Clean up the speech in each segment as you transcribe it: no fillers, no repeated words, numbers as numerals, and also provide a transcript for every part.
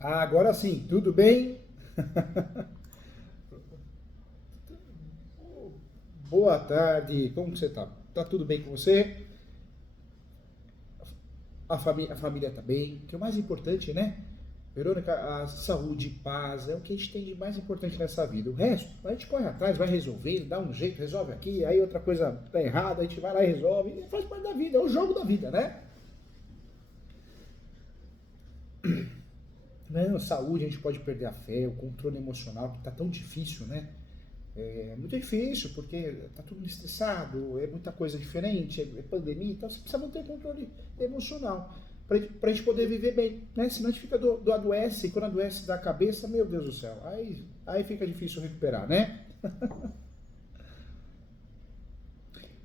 Ah, agora sim, tudo bem? Boa tarde, como você tá? Tá tudo bem com você? A família tá bem, que é o mais importante, né? Verônica, a saúde, paz, é o que a gente tem de mais importante nessa vida. O resto, a gente corre atrás, vai resolvendo, dá um jeito, resolve aqui, aí outra coisa tá errada, a gente vai lá e resolve, e faz parte da vida, é o jogo da vida, né? Não, saúde, a gente pode perder a fé, o controle emocional, que tá tão difícil, né? É muito difícil, porque tá todo mundo estressado, é muita coisa diferente, é pandemia, então você precisa manter o controle emocional para a gente poder viver bem, né? Senão a gente fica do adoece, e quando adoece da cabeça, meu Deus do céu, aí fica difícil recuperar, né?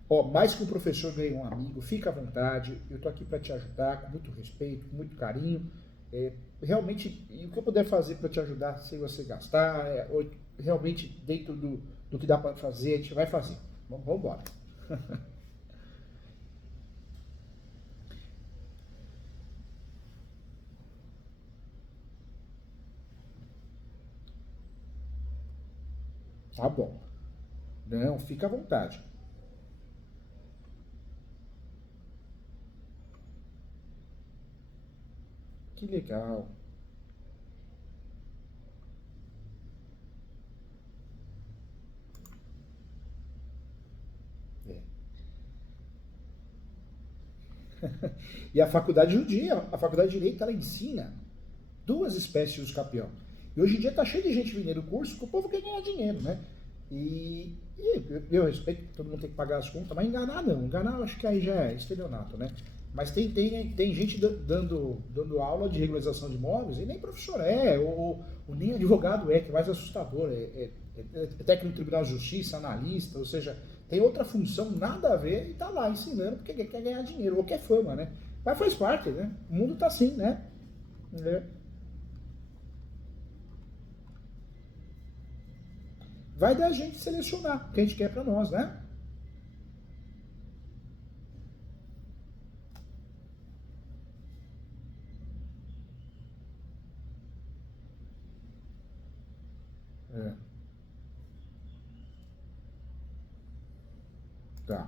Ó, mais que um professor ganha um amigo, fica à vontade, eu tô aqui para te ajudar com muito respeito, com muito carinho. É, realmente, e o que eu puder fazer para te ajudar sem você gastar, ou realmente dentro do que dá para fazer, a gente vai fazer. Vamos embora. Tá bom. Não, fica à vontade. Que legal. É. E a faculdade judia, a faculdade de direito, ela ensina duas espécies de escapião. E hoje em dia tá cheio de gente vendendo curso que o povo quer ganhar dinheiro, né? Eu respeito que todo mundo tem que pagar as contas, mas enganar não. Enganar eu acho que aí já é estelionato, né? Mas tem gente dando aula de regularização de imóveis e nem professor é, ou nem advogado é, que é mais assustador. É técnico do Tribunal de Justiça, analista, ou seja, tem outra função, nada a ver, e tá lá ensinando porque quer ganhar dinheiro, ou quer fama, né? Mas faz parte, né? O mundo tá assim, né? É. Vai da gente selecionar o que a gente quer para nós, né? É, tá.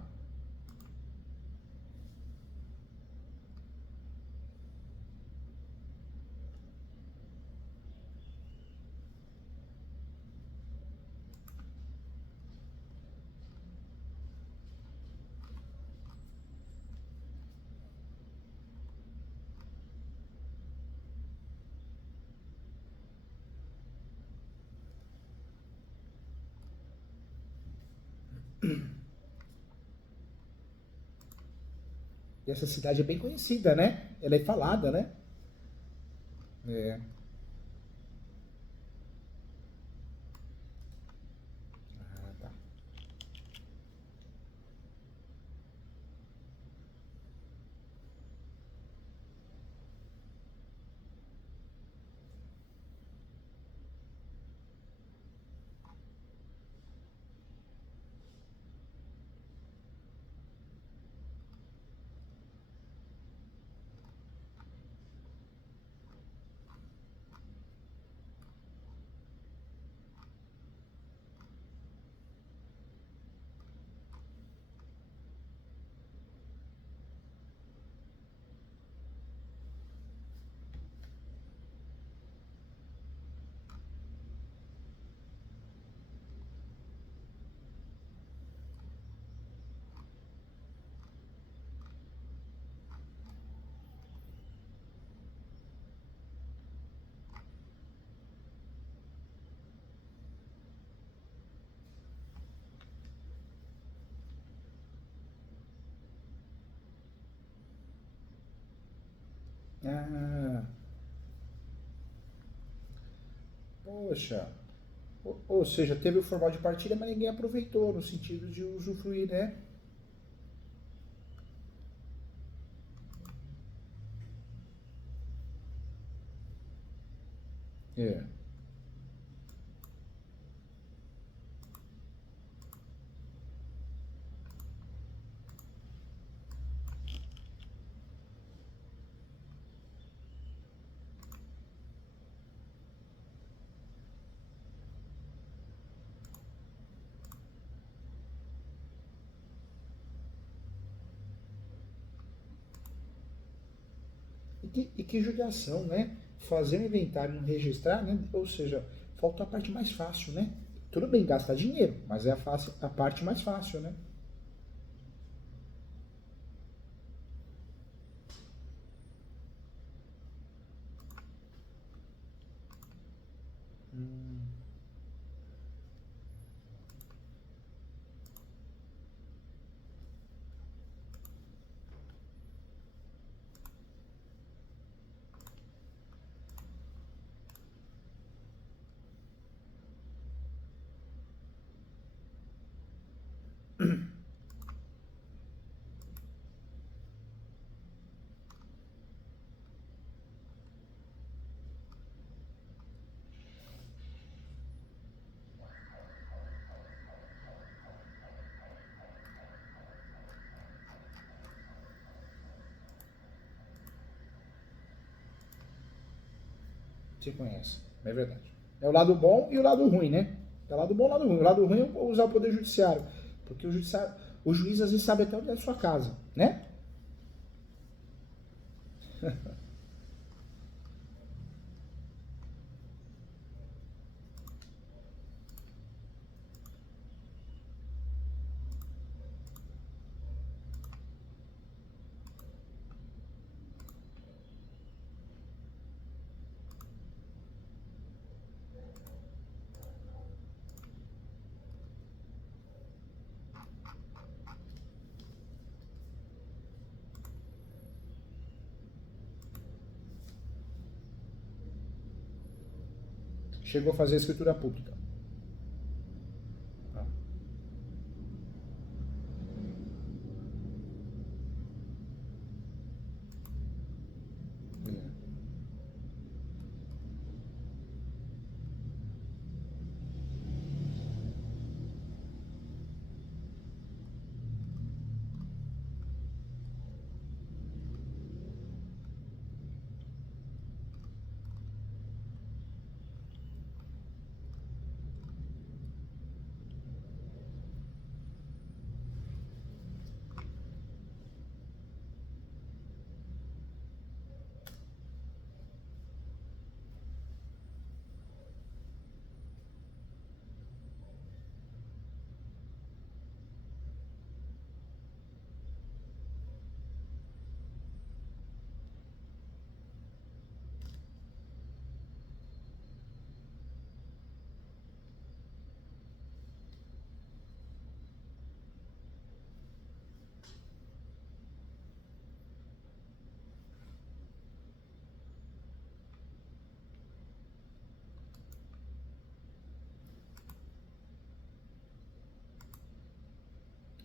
E essa cidade é bem conhecida, né? Ela é falada, né? É. Ah, tá. Ah, poxa. Ou seja, teve o formal de partilha, mas ninguém aproveitou, no sentido de usufruir, né? É. E que judiação, né? Fazer um inventário e não registrar, né? Ou seja, faltou a parte mais fácil, né? Tudo bem gastar dinheiro, mas é a parte mais fácil, né? Você conhece, é verdade. É o lado bom e o lado ruim, né? É o lado bom e o lado ruim. O lado ruim é usar o poder judiciário, porque o juiz às vezes sabe até onde é a sua casa, né? Chegou a fazer a escritura pública. Ah, é.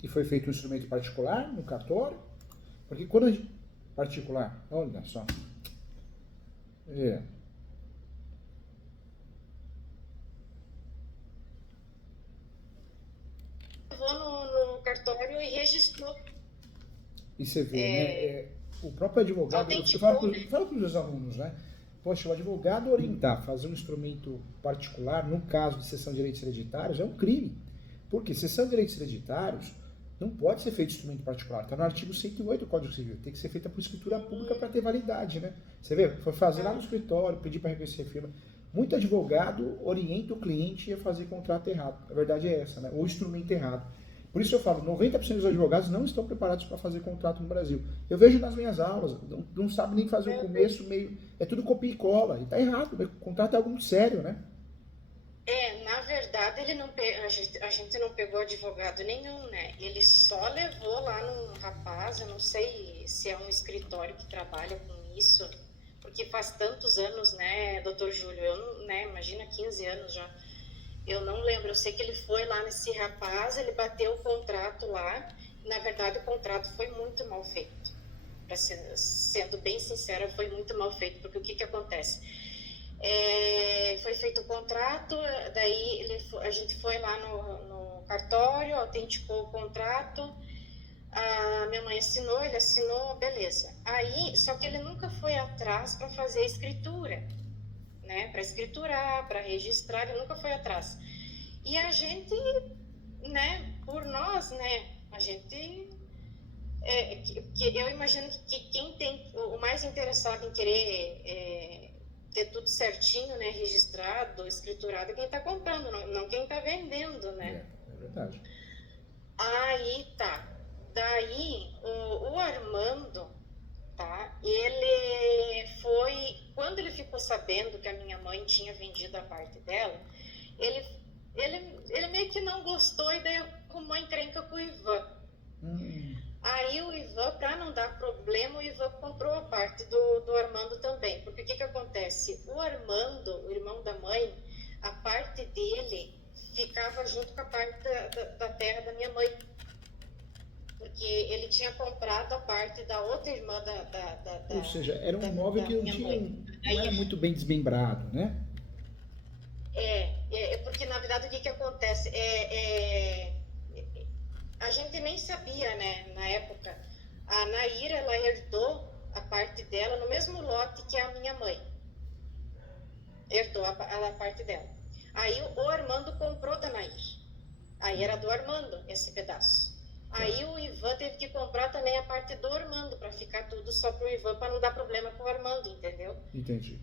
E foi feito um instrumento particular no cartório, porque quando a gente... Particular, olha só. É. Levou no cartório e registrou, E você vê, né? O próprio advogado, eu autenticou, né? falo para os meus alunos, né? Poxa, o advogado orientar, fazer um instrumento particular, no caso de cessão de direitos hereditários, é um crime. Porque cessão de direitos hereditários não pode ser feito instrumento particular. Está no artigo 108 do Código Civil. Tem que ser feita por escritura pública para ter validade, né? Você vê, foi fazer lá no escritório, pedir para reconhecer a firma. Muito advogado orienta o cliente a fazer contrato errado. A verdade é essa, né? Ou instrumento errado. Por isso eu falo, 90% dos advogados não estão preparados para fazer contrato no Brasil. Eu vejo nas minhas aulas, não sabe nem fazer o começo, meio. É tudo copia e cola. E tá errado, né? O contrato é algo muito sério, né? Na verdade, ele não a gente não pegou advogado nenhum, né? Ele só levou lá num rapaz, eu não sei se é um escritório que trabalha com isso, porque faz tantos anos, né, doutor Júlio? Né, imagina 15 anos já. Eu não lembro, eu sei que ele foi lá nesse rapaz, ele bateu o contrato lá, e, na verdade o contrato foi muito mal feito. Sendo bem sincera, foi muito mal feito, porque o que acontece? Foi feito o contrato, daí a gente foi lá no cartório, autenticou o contrato, a minha mãe assinou, ele assinou, beleza. Aí, só que ele nunca foi atrás para fazer a escritura, né? Para escriturar, para registrar, ele nunca foi atrás. E a gente, né, por nós, né, a gente que eu imagino que quem tem o mais interessado em querer ter tudo certinho, né, registrado, escriturado, é quem está comprando, não quem está vendendo, né? É verdade. Aí tá. Daí o Armando, tá? Ele foi. Quando ele ficou sabendo que a minha mãe tinha vendido a parte dela, ele, ele meio que não gostou e daí arrumou encrenca com o Ivan. Aí o Ivan, para não dar problema, o Ivan comprou a parte do Armando também. Porque o que acontece? O Armando, o irmão da mãe, a parte dele ficava junto com a parte da terra da minha mãe. Porque ele tinha comprado a parte da outra irmã Ou seja, era um imóvel que não era Aí, muito bem desmembrado, né? porque na verdade o que acontece? A gente nem sabia, né, na época. A Naira, ela herdou a parte dela no mesmo lote que a minha mãe. Herdou a parte dela. Aí o Armando comprou da Nair. Aí era do Armando esse pedaço. Aí o Ivan teve que comprar também a parte do Armando, para ficar tudo só pro Ivan, para não dar problema com o Armando, entendeu? Entendi.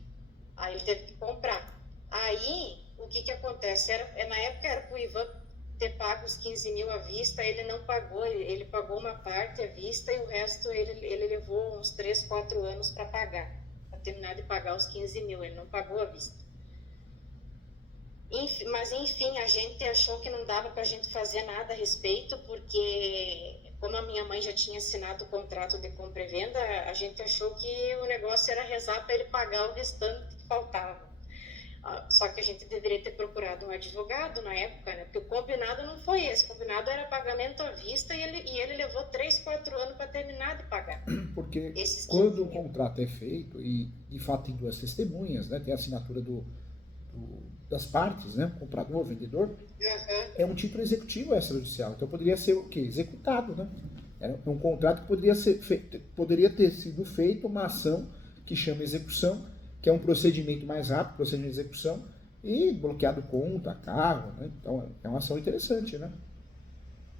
Aí ele teve que comprar. Aí, o que acontece? Na época era pro Ivan ter pago os 15 mil à vista, ele não pagou, ele pagou uma parte à vista e o resto ele levou uns 3, 4 anos para pagar, para terminar de pagar os 15 mil, ele não pagou à vista. Mas enfim, a gente achou que não dava para a gente fazer nada a respeito, porque como a minha mãe já tinha assinado o contrato de compra e venda, a gente achou que o negócio era rezar para ele pagar o restante que faltava. Só que a gente deveria ter procurado um advogado na época, né? Porque o combinado não foi esse, o combinado era pagamento à vista e ele levou 3, 4 anos para terminar de pagar. Porque quando o contrato é feito, e de fato tem duas testemunhas, né? Tem a assinatura das partes, né? Comprador, vendedor, é um título executivo extrajudicial. Então poderia ser o quê? Executado, né? Era um contrato que poderia ter sido feito uma ação que chama execução, que é um procedimento mais rápido, procedimento de execução, e bloqueado conta, carro, né? Então é uma ação interessante, né?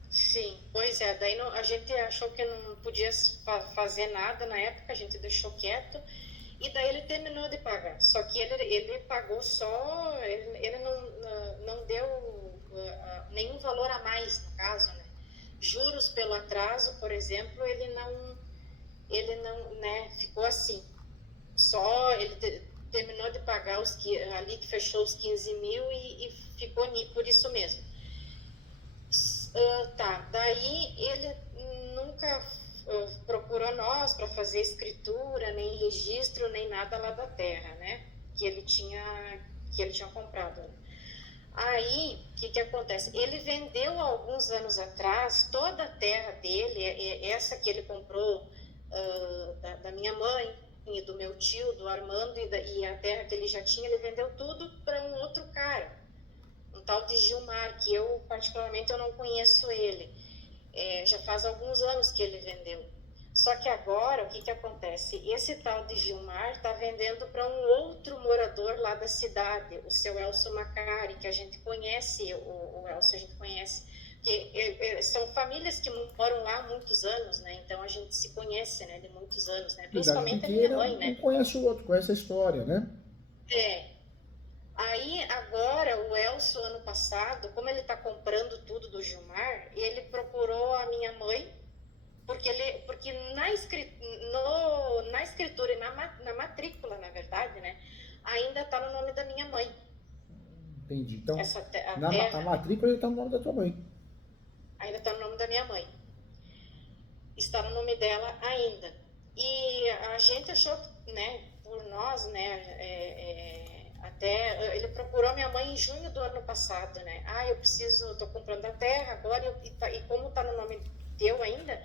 Sim, pois é. Daí a gente achou que não podia fazer nada na época, a gente deixou quieto. E daí ele terminou de pagar. Só que ele pagou só, ele não deu nenhum valor a mais, no caso, né? Juros pelo atraso, por exemplo, ele não, né, ficou assim. Só ele terminou de pagar ali que fechou os 15 mil e ficou por isso mesmo. Tá, daí ele nunca procurou nós para fazer escritura, nem registro, nem nada lá da terra, né? Que ele tinha comprado. Aí, o que acontece? Ele vendeu alguns anos atrás toda a terra dele, essa que ele comprou da minha mãe e do meu tio, do Armando, e a terra que ele já tinha, ele vendeu tudo para um outro cara, um tal de Gilmar, que eu particularmente eu não conheço ele. Já faz alguns anos que ele vendeu. Só que agora, o que acontece? Esse tal de Gilmar está vendendo para um outro morador lá da cidade, o seu Elcio Macari, que a gente conhece, o Elcio a gente conhece, que são famílias que moram lá há muitos anos, né? Então a gente se conhece, né, de muitos anos, né? Principalmente a minha mãe, né? Um conhece o outro, conhece a história, né? Aí, agora, o Elcio, ano passado, como ele está comprando tudo do Gilmar, ele procurou a minha mãe, porque na escritura e na matrícula, na verdade, né, ainda está no nome da minha mãe. Entendi. Então, a matrícula está no nome da tua mãe. Ainda está no nome da minha mãe. Está no nome dela ainda. E a gente achou, né, por nós, né, até ele procurou minha mãe em junho do ano passado, né? Tô comprando a terra agora e como tá no nome teu ainda,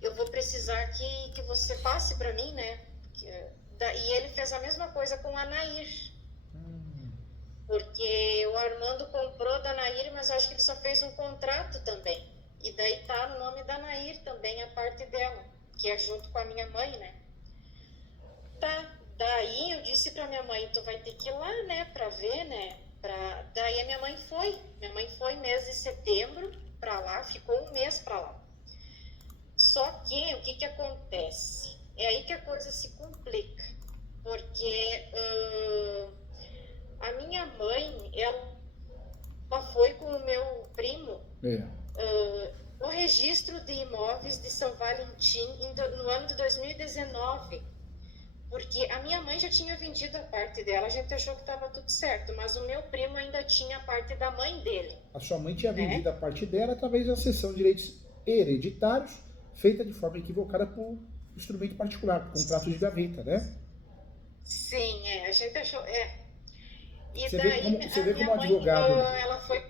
eu vou precisar que você passe para mim, né? E ele fez a mesma coisa com a Nair. Porque o Armando comprou da Nair, mas eu acho que ele só fez um contrato também. E daí tá no nome da Nair também a parte dela, que é junto com a minha mãe, né? Tá. Daí eu disse pra minha mãe, tu vai ter que ir lá, né, pra ver, né? Daí a minha mãe foi mês de setembro pra lá, ficou um mês pra lá. Só que o que acontece? É aí que a coisa se complica, porque a minha mãe, ela foi com o meu primo o registro de imóveis de São Valentim no ano de 2019, porque a minha mãe já tinha vendido a parte dela, a gente achou que estava tudo certo, mas o meu primo ainda tinha a parte da mãe dele. A sua mãe tinha vendido a parte dela através da cessão de direitos hereditários, feita de forma equivocada por instrumento particular, por contrato de gaveta, né? Sim, a gente achou. E Você daí vê como o mãe, advogado. ela foi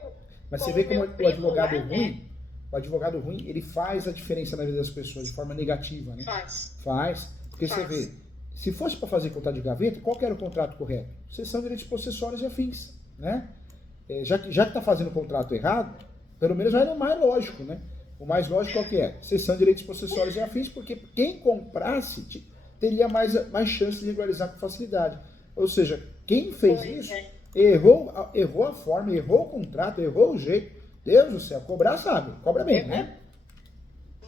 Mas com você vê o como meu o primo advogado lá, ruim, né? o advogado ruim, ele faz a diferença na vida das pessoas de forma negativa, né? Faz. Porque você vê, se fosse para fazer contrato de gaveta, qual que era o contrato correto? Cessão de direitos possessórios e afins, né? Já que está fazendo o contrato errado, pelo menos vai no mais lógico, né? O mais lógico qual que é? Cessão de direitos possessórios e afins, porque quem comprasse teria mais chance de regularizar com facilidade. Ou seja, quem fez isso errou a forma, errou o contrato, errou o jeito. Deus do céu, cobrar sabe, cobra bem, né?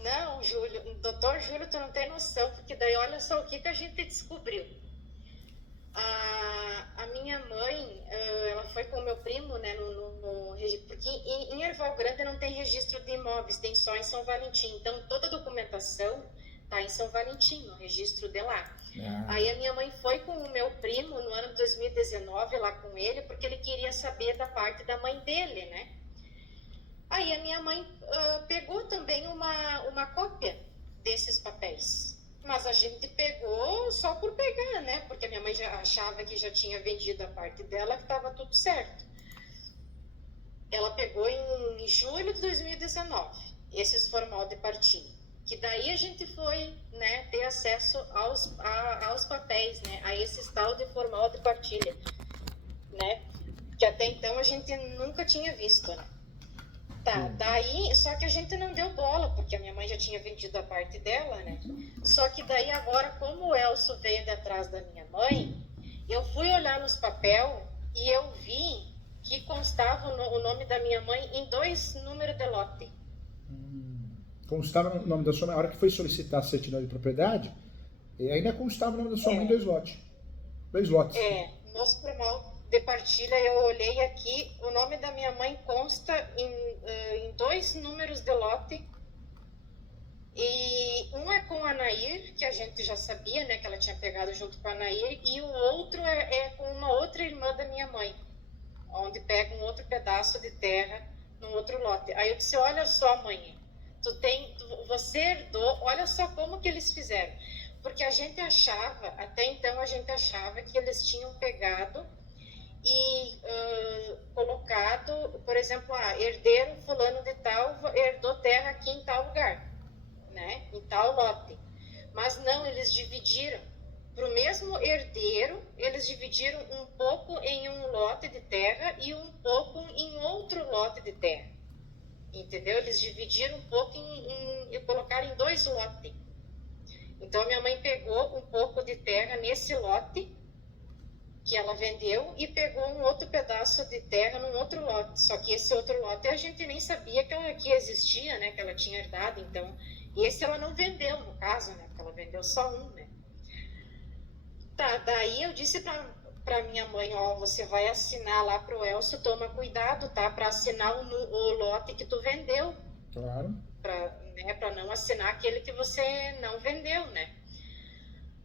Não, Júlio, doutor Júlio, tu não tem noção, porque daí olha só o que a gente descobriu. A minha mãe, ela foi com o meu primo, né, porque em Erval Grande não tem registro de imóveis, tem só em São Valentim. Então, toda a documentação está em São Valentim, no registro de lá. Aí a minha mãe foi com o meu primo no ano de 2019 lá com ele, porque ele queria saber da parte da mãe dele, né? Aí a minha mãe pegou também uma cópia desses papéis. Mas a gente pegou só por pegar, né? Porque a minha mãe já achava que já tinha vendido a parte dela, que estava tudo certo. Ela pegou em julho de 2019, esses formal de partilha. Que daí a gente foi, né, ter acesso aos papéis, né? A esses tal de formal de partilha, né? Que até então a gente nunca tinha visto, né? Tá, daí, só que a gente não deu bola, porque a minha mãe já tinha vendido a parte dela, né? Só que daí agora, como o Elcio veio de atrás da minha mãe, eu fui olhar nos papel e eu vi que constava o nome da minha mãe em 2 números de lote. Constava o nome da sua mãe, a hora que foi solicitar a certidão de propriedade, ainda constava o nome da sua mãe em 2 lotes. 2 lotes. Nos formal de partilha eu olhei aqui, o nome da minha mãe consta em 2 números de lote, e um é com a Nair, que a gente já sabia, né, que ela tinha pegado junto com a Nair, e o outro é com uma outra irmã da minha mãe, onde pega um outro pedaço de terra num outro lote. Aí eu disse, olha só, mãe, você herdou, olha só como que eles fizeram. Porque a gente achava, até então a gente achava que eles tinham pegado e colocado, por exemplo, herdeiro fulano de tal herdou terra aqui em tal lugar, né, em tal lote. Mas não, eles dividiram. Para o mesmo herdeiro, eles dividiram um pouco em um lote de terra e um pouco em outro lote de terra. Entendeu? Eles dividiram um pouco e colocaram em 2 lotes. Então, minha mãe pegou um pouco de terra nesse lote que ela vendeu e pegou um outro pedaço de terra num outro lote. Só que esse outro lote a gente nem sabia que existia, né? Que ela tinha herdado. Então, esse ela não vendeu, no caso, né? Porque ela vendeu só um, né? Tá, daí eu disse para minha mãe, você vai assinar lá pro Elcio, toma cuidado, tá? Para assinar o lote que tu vendeu. Claro. Para não assinar aquele que você não vendeu, né?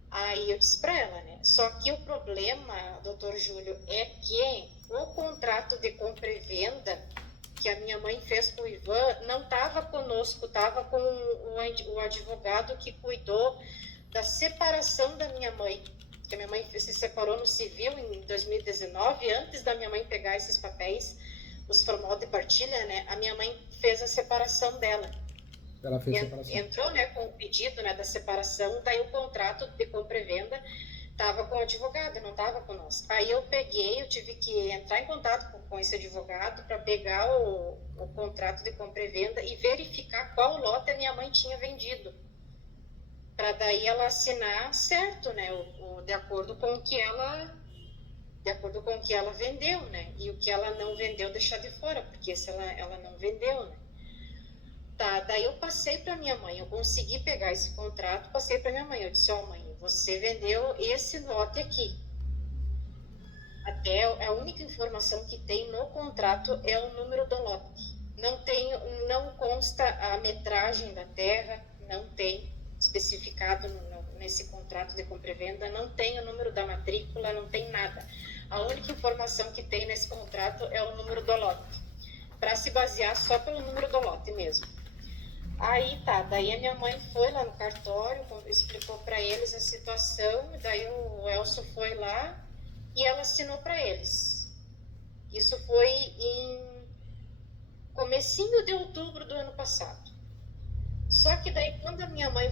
Aí eu disse para ela, né? Só que o problema, doutor Júlio, é que o contrato de compra e venda que a minha mãe fez com o Ivan não estava conosco, estava com o advogado que cuidou da separação da minha mãe. Que a minha mãe se separou no civil em 2019, antes da minha mãe pegar esses papéis, os formal de partilha, né? A minha mãe fez a separação dela. Ela fez a separação. Entrou, né, com o pedido, né, da separação, daí o contrato de compra e venda estava com o advogado, não estava conosco. Aí eu tive que entrar em contato com esse advogado para pegar o contrato de compra e venda e verificar qual lote a minha mãe tinha vendido. Para daí ela assinar certo, né, de acordo com o que ela vendeu, né, e o que ela não vendeu deixar de fora, porque se ela não vendeu, né. Tá, daí eu passei para minha mãe, eu consegui pegar esse contrato, passei para minha mãe. Eu disse: ó, mãe, você vendeu esse lote aqui. Até a única informação que tem no contrato é o número do lote. Não consta a metragem da terra, não tem especificado nesse contrato de compra e venda, não tem o número da matrícula, não tem nada. A única informação que tem nesse contrato é o número do lote, para se basear só pelo número do lote mesmo. Aí tá, daí a minha mãe foi lá no cartório, explicou para eles a situação, daí o Elcio foi lá e ela assinou para eles. Isso foi em comecinho de outubro do ano passado. Só que daí quando a minha mãe